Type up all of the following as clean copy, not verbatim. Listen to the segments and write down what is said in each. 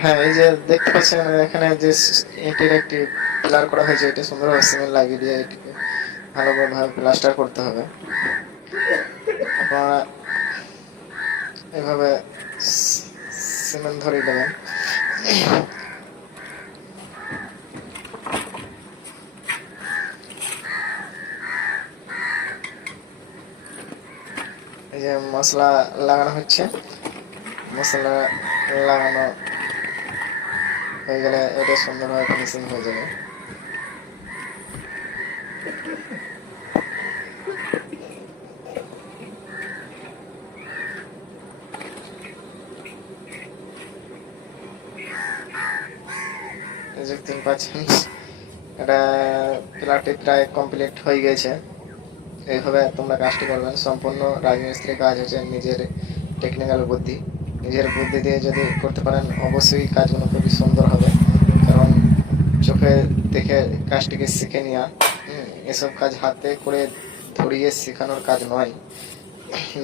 হ্যাঁ, এই যে দেখতে পাচ্ছেন এখানে যে ইটের একটি পিলার করা হয়েছে, এটা সুন্দরভাবে সিমেন্ট লাগিয়ে দিয়ে এটিকে ভালোভাবে প্লাস্টার করতে হবে। আপনারা এভাবে সিমেন্ট ধরিয়ে দেবেন। এই যে মশলা লাগানো হচ্ছে, মশলা লাগানো হয়ে গেলে এটা সুন্দরভাবে ফিনিশিং হয়ে যাবে। দেখতে পাচ্ছেন এটা পিলারটি প্রায় কমপ্লিট হয়ে গেছে। এইভাবে তোমরা কাজটি করবেন। সম্পূর্ণ রাজমিস্ত্রি কাজ হচ্ছে নিজের টেকনিক্যাল বুদ্ধি, নিজের বুদ্ধি দিয়ে যদি করতে পারেন অবশ্যই কাজগুলো খুবই সুন্দর হবে। কারণ চোখে দেখে কাজটিকে শিখে নেওয়া, এসব কাজ হাতে করে ধরিয়ে শেখানোর কাজ নয়।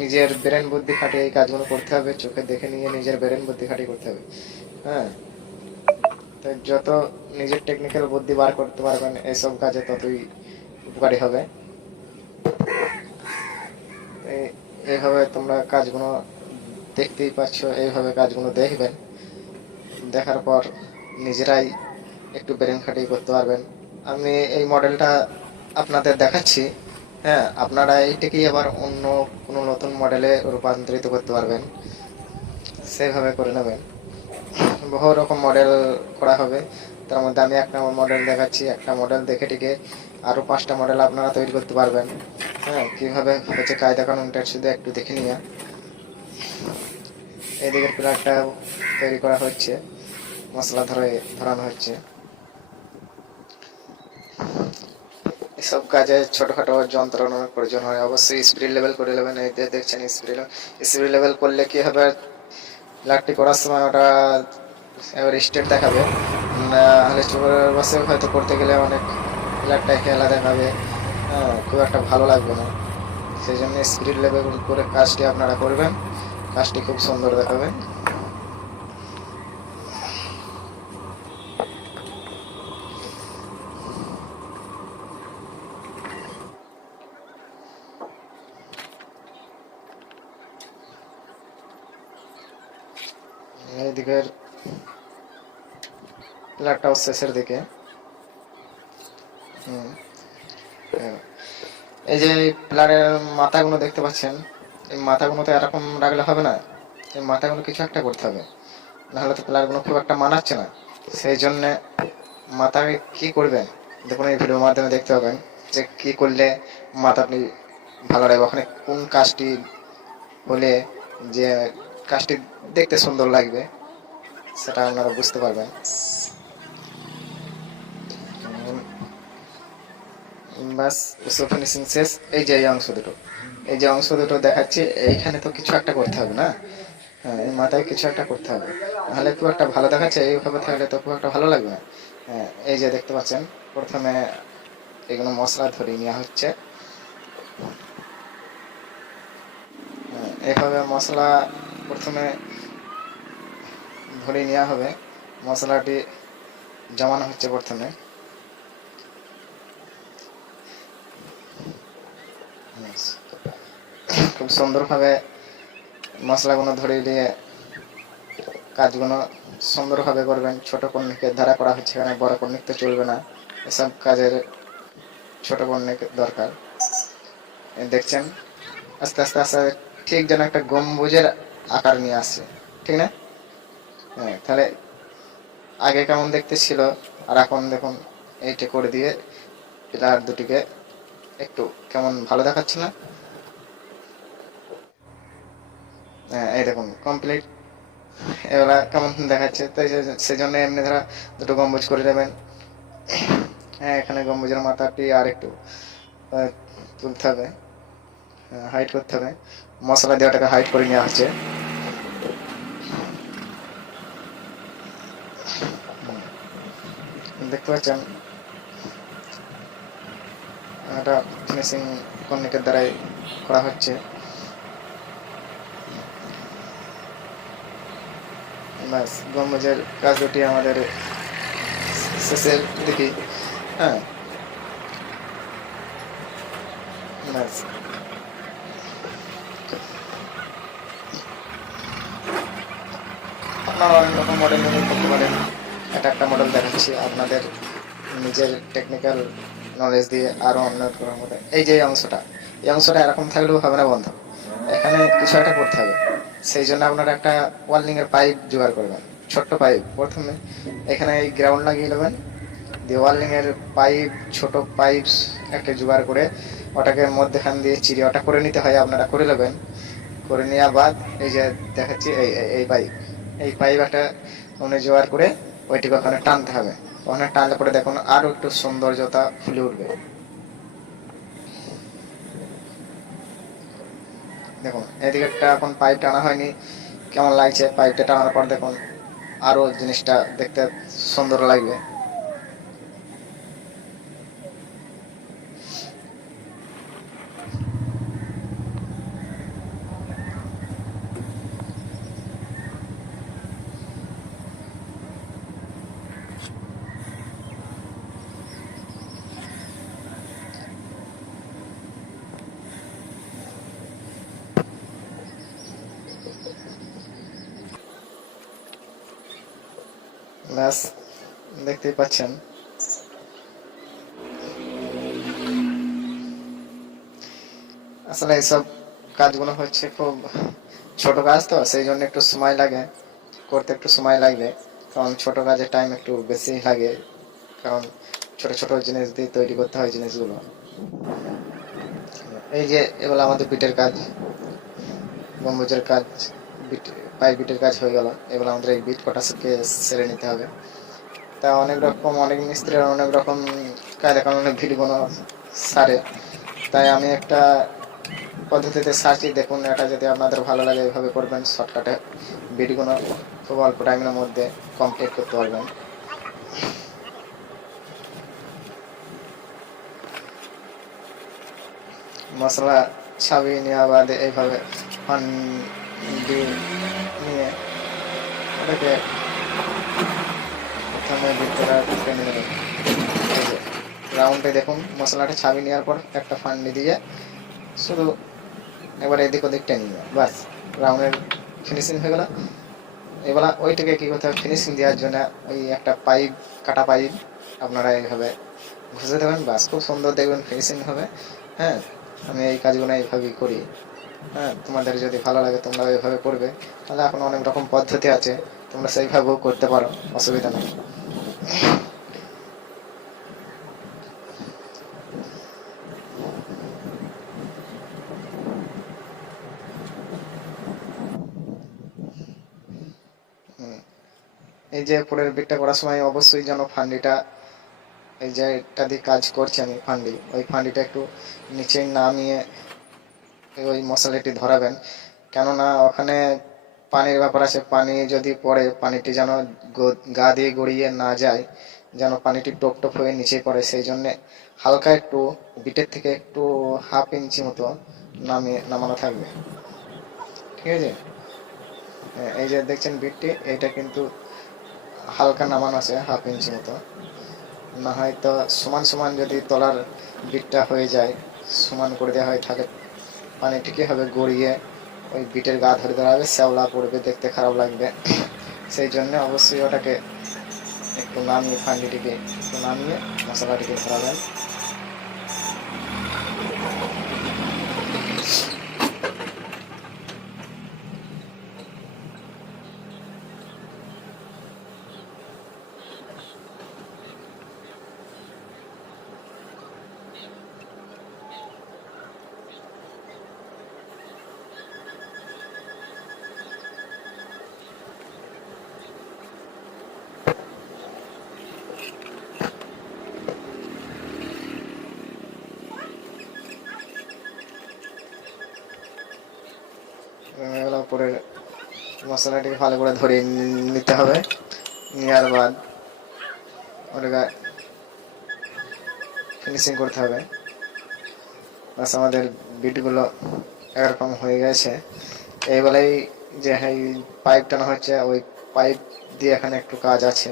নিজের ব্রেন বুদ্ধি খাটিয়ে এই কাজগুলো করতে হবে, চোখে দেখে নিয়ে নিজের ব্রেন বুদ্ধি খাটিয়ে করতে হবে। হ্যাঁ, তো যত নিজের টেকনিক্যাল বুদ্ধি বার করতে পারবেন এসব কাজে ততই উপকারী হবে। এইভাবে তোমরা কাজগুলো দেখতেই পাচ্ছ, এইভাবে কাজগুলো দেখবেন, দেখার পর নিজেরাই একটু ব্রেন খাটিয়ে করতে পারবেন। আমি এই মডেলটা আপনাদের দেখাচ্ছি, হ্যাঁ, আপনারা এইটাকেই আবার অন্য কোনো নতুন মডেলে রূপান্তরিত করতে পারবেন, সেভাবে করে নেবেন। বহু রকম মডেল করা হবে, তার মধ্যে আমি একটা মডেল দেখাচ্ছি। একটা মডেল দেখে টিকে আরও 5টা মডেল আপনারা তৈরি করতে পারবেন। হ্যাঁ, কীভাবে হচ্ছে কায়দা কানুনটা শুধু একটু দেখে নিয়ে এদিকের পিলারটা তৈরি করা হচ্ছে, মশলা ধরানো হচ্ছে। এসব কাজে ছোটখাটো যন্ত্রণার প্রয়োজন হয়, অবশ্যই স্পিড লেভেল করে নেবেন। এই দেখছেন স্পিড লেভেল করলে কি হবে, লাটটি করার সময় ওটা এবার স্টেট দেখাবে, নাহলে চোখের বসে হয়তো করতে গেলে অনেক লাটটা খেলা দেখাবে, খুব একটা ভালো লাগবে না। সেই জন্য স্পিড লেভেল করে কাজটি আপনারা করবেন, কাজটি খুব সুন্দর দেখাবে। এইদিকের পিলারটাও শেষের দিকে। এই যে পিলারের মাথাগুলো দেখতে পাচ্ছেন, এই মাথাগুলো তো এরকম রাখলে হবে না, এই মাথাগুলো কিছু একটা করতে হবে, নাহলে তো পিলারগুলো খুব একটা মানাচ্ছে না। সেই জন্যে মাথাকে কি করবেন দেখুন, এই ভিডিওর মাধ্যমে দেখতে পাবেন যে কি করলে মাথা আপনি ভালো রাখবে, ওখানে কোন কাজটি হলে যে কাজটি দেখতে সুন্দর লাগবে সেটা আপনারা বুঝতে পারবেন। বাস, ফিনিশিং শেষ। এই যে অংশ দুটো দেখাচ্ছি, এইখানে তো কিছু একটা করতে হবে না, হ্যাঁ, এই মাথায় কিছু একটা করতে হবে, নাহলে খুব একটা ভালো দেখাচ্ছে, এইভাবে থাকলে তো খুব একটা ভালো লাগবে না। হ্যাঁ, এই যে দেখতে পাচ্ছেন প্রথমে এগুলো মশলা ধরিয়ে নেওয়া হচ্ছে। এইভাবে মশলা প্রথমে ধরিয়ে নেওয়া হবে, মশলাটি জমানো হচ্ছে প্রথমে। খুব সুন্দরভাবে মশলাগুলো ধরিয়ে দিয়ে কাজগুলো সুন্দরভাবে করবেন। ছোট কর্ণিকের দ্বারা করা হচ্ছে, এখানে বড় কর্ণিক তো চলবে না, এসব কাজের ছোট কর্ণিক দরকার। দেখছেন আস্তে আস্তে আস্তে ঠিক যেন একটা গম্বুজের আকার নিয়ে আসছে, ঠিক না? হ্যাঁ, তাহলে আগে কেমন দেখতে ছিল আর এখন দেখুন এইটা করে দিয়ে পিলার দুটিকে একটু কেমন ভালো দেখাচ্ছে না? হ্যাঁ, এই দেখুন কমপ্লিট, এগুলা কেমন দেখাচ্ছে। তাই সেজন্য এমনি ধরা দুটো গম্বুজ করে দেবেন। হ্যাঁ, এখানে গম্বুজের মাথাটি আর একটু তুলতে হবে, হাইট করতে হবে, মশলা দেওয়াটাকে হাইট করে নেওয়া হচ্ছে। দেখতে পাচ্ছেন এটা ফিনিশিং কর্নিকের দ্বারাই করা হচ্ছে। ব্যাস গম্বুজের কাজ দুটি আমাদের শেষের দিকে। হ্যাঁ, ব্যাস আপনারা অনেক রকম মডেল নিয়ে করতে পারেন। এটা একটা মডেল দেখাচ্ছি আপনাদের নিজের টেকনিক্যাল নলেজ দিয়ে আরও উন্নত করার মতো। এই যে এই অংশটা এরকম থাকলেও হবে না বন্ধু, এখানে কিছু একটা করতে হবে। সেই জন্য আপনারা একটা ওয়ার্লিংয়ের পাইপ জোগাড় করবেন, ছোট্ট পাইপ। প্রথমে এখানে এই গ্রাউন্ড লাগিয়ে নেবেন, দিয়ে ওয়ার্লিংয়ের পাইপ, ছোট পাইপ একটা জোগাড় করে ওটাকে মধ্যখান দিয়ে চিড়ে ওটা করে নিতে হয়, আপনারা করে নেবেন। করে নেওয়া বাদ এই যে দেখাচ্ছি এই পাইপ একটা মানে জোগাড় করে ওইটিকে ওখানে টানতে হবে। ওখানে টানলে পরে দেখুন আরো একটু সৌন্দর্যতা ফুলে উঠবে। দেখুন এদিকে এখন পাইপ টানা হয়নি, কেমন লাগছে। পাইপটা টানার পর দেখুন আরো জিনিসটা দেখতে সুন্দর লাগবে। ব্যাস দেখতেই পাচ্ছেন। আসলে এইসব কাজগুলো হচ্ছে খুব ছোট কাজ, তো সেই জন্য একটু সময় লাগে করতে, একটু সময় লাগবে। কারণ ছোট কাজের টাইম একটু বেশি লাগে, কারণ ছোট ছোট জিনিস দিয়ে তৈরি করতে হয় জিনিসগুলো। এই যে এগুলো আমাদের বিটের কাজ, গম্বুজের কাজ, বিট পাইপ বিটের কাজ হয়ে গেল। এগুলো আমাদের এই বিট কটাকে সেরে নিতে হবে। তা অনেক মিস্ত্রির অনেক রকম কাজ, এখন অনেক ভিডিও বানানো সারে। তাই আমি একটা পদ্ধতিতে সার্চি, দেখুন এটা যদি আপনাদের ভালো লাগে এইভাবে করবেন, শর্টকাটে ভিডিওগুলো খুব অল্প টাইমের মধ্যে কমপ্লিট করতে পারবেন। মশলা ছাবিয়ে নেওয়া বাদে এইভাবে ফান দিয়ে নিয়ে ওটাকে প্রথমে ভিতরে টেনে নেবেন। রাউন্ডে দেখুন মশলাটা ছাবিয়ে নেওয়ার পর একটা ফান্ডি দিয়ে শুধু এবার এদিক ওদিক টেনে নেবেন, বাস রাউন্ডের ফিনিশিং হয়ে গেল। এবার ওইটাকে কী করতে হবে, ফিনিশিং দেওয়ার জন্য ওই একটা পাইপ, কাটা পাইপ আপনারা এইভাবে ঘষে দেবেন, বাস খুব সুন্দর দেখবেন ফিনিশিং হবে। হ্যাঁ, আমি এই কাজগুলো এইভাবেই করি। হ্যাঁ, তোমাদের যদি ভালো লাগে তোমরা এইভাবে করবে। তাহলে এখন অনেক রকম পদ্ধতি আছে, তোমরা সেইভাবেও করতে পারো, অসুবিধা নেই। এই যে উপরের বিটটা করার সময় অবশ্যই যেন ফান্ডিটা, এই যে এটা দিয়ে কাজ করছি আমি ফান্ডি, ওই ফান্ডিটা একটু নিচে নামিয়ে ওই মশলাটি ধরাবেন। কেননা ওখানে পানির ব্যাপার আছে, পানি যদি পড়ে পানিটি যেন গা দিয়ে গড়িয়ে না যায়, যেন পানিটি টপ টপ হয়ে নিচে পড়ে। সেই জন্যে হালকা একটু বিটের থেকে একটু হাফ ইঞ্চি মতো নামানো থাকবে, ঠিক আছে। এই যে দেখছেন বিটটি, এইটা কিন্তু হালকা নামানো আছে হাফ ইঞ্চি মতো। না হয় তো সমান সমান যদি তলার বিটটা হয়ে যায়, সমান করে দেওয়া হয়, তাহলে পানি ঠিকই হবে গড়িয়ে ওই বিটের গা ধরে দাঁড়াবে, শ্যাওলা পড়বে, দেখতে খারাপ লাগবে। সেই জন্য অবশ্যই ওটাকে একটু নামিয়ে, ফান্ডিটিকে একটু নামিয়ে মশলাটিকে ধরাবেন। এগুলো পরে মশলাটিকে ভালো করে ধরে নিতে হবে। নেওয়ার বাদ ওটাকে ফিনিশিং করতে হবে। বাস আমাদের বিটগুলো এরকম হয়ে গেছে। এইবেলাই যে পাইপ টানা হচ্ছে, ওই পাইপ দিয়ে এখানে একটু কাজ আছে,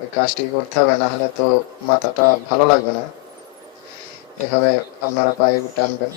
ওই কাজটি করতে হবে, না হলে তো মাথাটা ভালো লাগবে না। এভাবে আপনারা পাইপ টানবেন।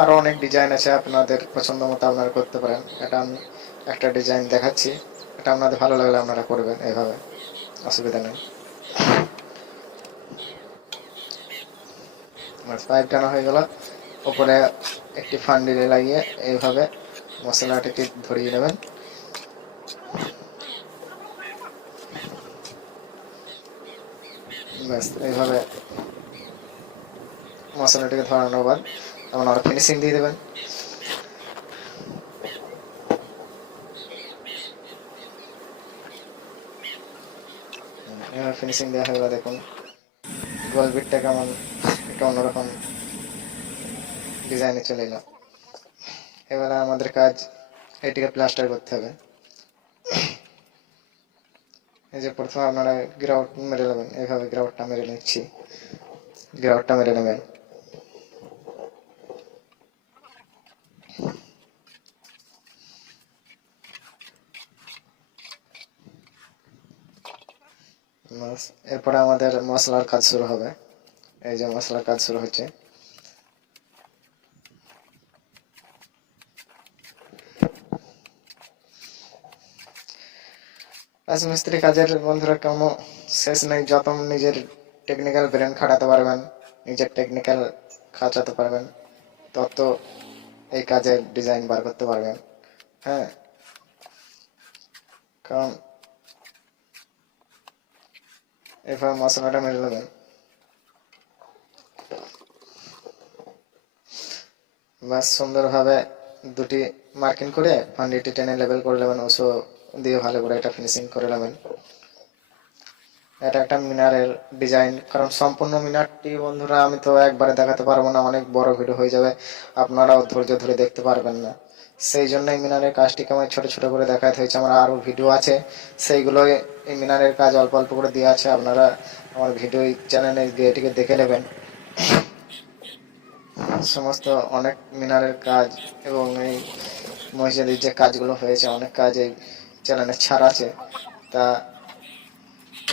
আরও অনেক ডিজাইন আছে, আপনাদের পছন্দ মতো আপনারা করতে পারেন। এটা আমি একটা ডিজাইন দেখাচ্ছি, এটা আপনাদের ভালো লাগলে আপনারা করবেন, এইভাবে অসুবিধা নেই। পাইপ টানা হয়ে গেল, উপরে একটি ফান্ডিলে লাগিয়ে এইভাবে মশলাটিকে ধরিয়ে নেবেন। ব্যাস এইভাবে মশলাটিকে ধরানোর পর আপনারা ফিনিশিং দিয়ে দেবেন। এবার ফিনিশিং দেওয়া হয়ে গেল, দেখুন গোল বিটটা কেমন একটা অন্যরকম ডিজাইনে চলে এলো। এবারে আমাদের কাজ এটিকে প্লাস্টার করতে হবে। এই যে প্রথমে আপনারা গ্রাউট মেরে নেবেন, এইভাবে গ্রাউটটা মেরে নিচ্ছি, গ্রাউটটা মেরে নেবেন। এরপরে আমাদের মশলার কাজ শুরু হবে। এই যে মশলার কাজ শুরু হচ্ছে। রাজমিস্ত্রি কাজের বন্ধুরা কোনো শেষ নেই। যত নিজের টেকনিক্যাল ব্রেন খাটাতে পারবেন, নিজের টেকনিক্যাল খাটাতে পারবেন, তত এই কাজের ডিজাইন বার করতে পারবেন। হ্যাঁ, কারণ এভাবে মশলাটা মেরে নেবেন। বাস সুন্দরভাবে দুটি মার্কিং করে ফান্ডিটি টেনে লেবেল করে নেবেন, ওসো দিয়ে ভালো করে এটা ফিনিশিং করে নেবেন। এটা একটা মিনারের ডিজাইন, কারণ সম্পূর্ণ মিনারটি বন্ধুরা আমি তো একবারে দেখাতে পারবো না, অনেক বড় ভিডিও হয়ে যাবে, আপনারাও ধৈর্য ধরে দেখতে পারবেন না। সেই জন্যই মিনারের কাজটিকে আমি ছোট ছোট করে দেখাতে হয়েছে। আমার আরও ভিডিও আছে, সেইগুলো এই মিনারের কাজ অল্প অল্প করে দেওয়া আছে, আপনারা আমার ভিডিও চ্যানেলে গিয়ে এটিকে দেখে নেবেন। সমস্ত অনেক মিনারের কাজ এবং এই মসজিদের যে কাজগুলো হয়েছে, অনেক কাজ এই চ্যানেলে ছাড় আছে, তা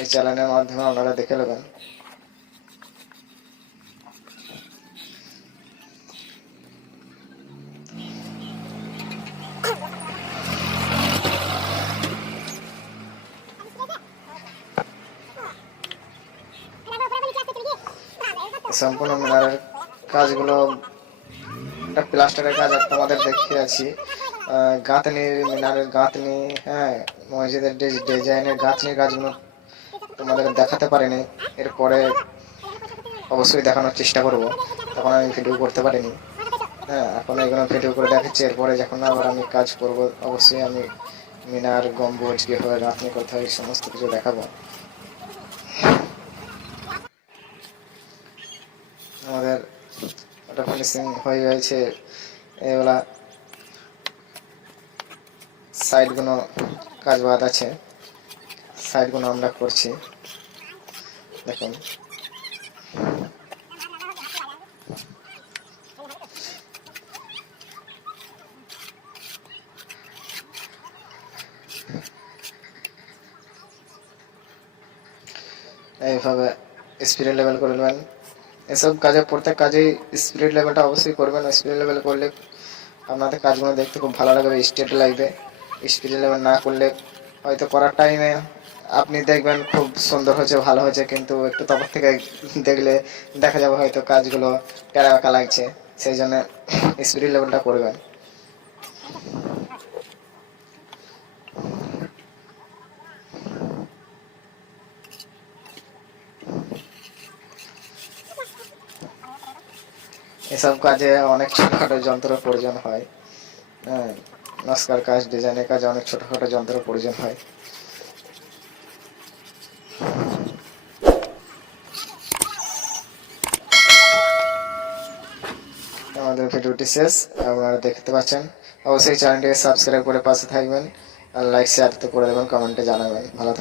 এই চ্যানেলের মাধ্যমে আপনারা দেখে নেবেন। সম্পূর্ণ মিনারের কাজগুলো একটা প্লাস্টারের কাজ তোমাদের দেখিয়েছি, গাঁথনি, মিনারের গাঁথনি, হ্যাঁ, মসজিদের ডিজাইনের গাঁথনির কাজগুলো তোমাদের দেখাতে পারিনি। এরপরে অবশ্যই দেখানোর চেষ্টা করব, তখন আমি ভিডিও করতে পারিনি। হ্যাঁ, এখন এগুলো ভিডিও করে দেখাচ্ছি। এরপরে যখন আবার আমি কাজ করব, অবশ্যই আমি মিনার, গম্বুজ কীভাবে গাঁথনি করতে হয় সমস্ত কিছু দেখাবো। আমাদের ওটা ফিনিশিং হয়ে গেছে। এগুলা সাইডগুলো কাজ বাদ আছে, সাইডগুলো আমরা করছি, দেখুন। এইভাবে স্পিরিট লেভেল করে নেবেন। এসব কাজে প্রত্যেক কাজেই স্পিরিট লেভেলটা অবশ্যই করবেন। স্পিরিট লেভেল করলে আপনাদের কাজগুলো দেখতে খুব ভালো লাগবে, স্টেট লাগবে। স্পিরিট লেভেল না করলে হয়তো করার টাইমে আপনি দেখবেন খুব সুন্দর হয়েছে, ভালো হয়েছে, কিন্তু একটু তফাৎ থেকে দেখলে দেখা যাবে হয়তো কাজগুলো টেরা বাঁকা লাগছে। সেই জন্য স্পিরিট লেভেলটা করবেন। এসব কাজে অনেক ছোটখাটো যন্ত্রের প্রয়োজন হয়। হ্যাঁ, নস্কার কাজ, ডিজাইনের কাজে অনেক ছোটখাটো যন্ত্রের প্রয়োজন হয়। আমাদের ভিডিওটি শেষ, আপনারা দেখতে পাচ্ছেন। অবশ্যই চ্যানেলটিকে সাবস্ক্রাইব করে পাশে থাকবেন, আর লাইক শেয়ার তো করে দেবেন, কমেন্টে জানাবেন। ভালো